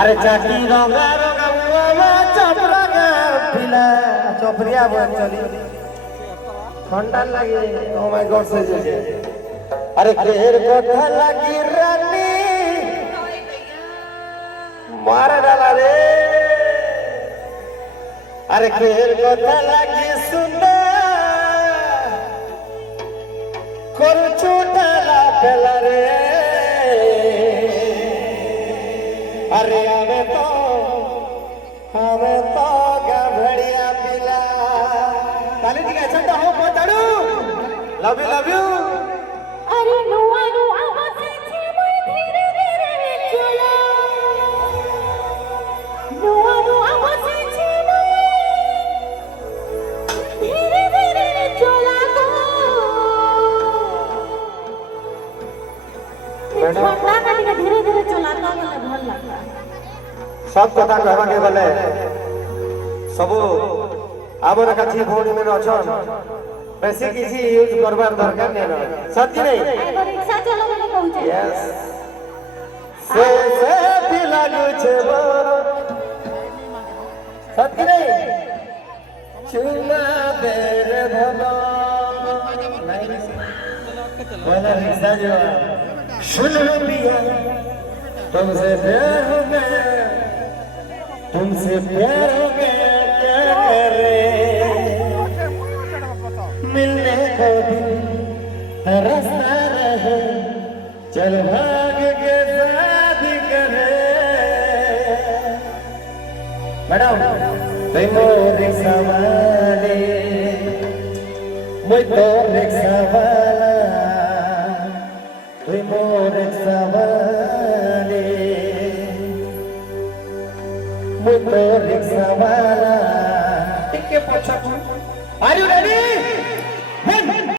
अरे चाटी रंगा रंगा मुआ चपरा का पिला चपरिया बोल चली ठंडा लगे ओ माय गॉड से जे अरे केर कथा लगी रानी मार डाला रे अरे केर कथा लगी सुंदर कर छूटला पेला रे अरे हमें तो गभड़िया पिला ताली ठीक है चंदा हो बताड़ू लव यू अरे नुआ नुआ बसे छे मैं धीरे धीरे चला नुआ नुआ बसे छे मैं धीरे धीरे चला तो छोटा काटी के धीरे धीरे चला तो मला भल लागला सब कथा कहवा के गले सब आबर काठी भौणी में अछन बेसी किसी यूज करबार दरकार नै न सच्ची नहीं एगो रिक्शा चला बोले कहू यस से भी लागू छे बरो सच्ची नहीं चुना बेर भलो वाला रिक्शा जो सुन पिया तुमसे प्यार हो गया तुमसे प्यार हो गया क्या करे मिलने को भी रास्ता रहे चल भाग के शादी करे मैडम मोर सवाले मुझ तो रिक्शा वाला मोर सवाले मुझ तो रिक्शा वाला टिके पछा आर यू रेडी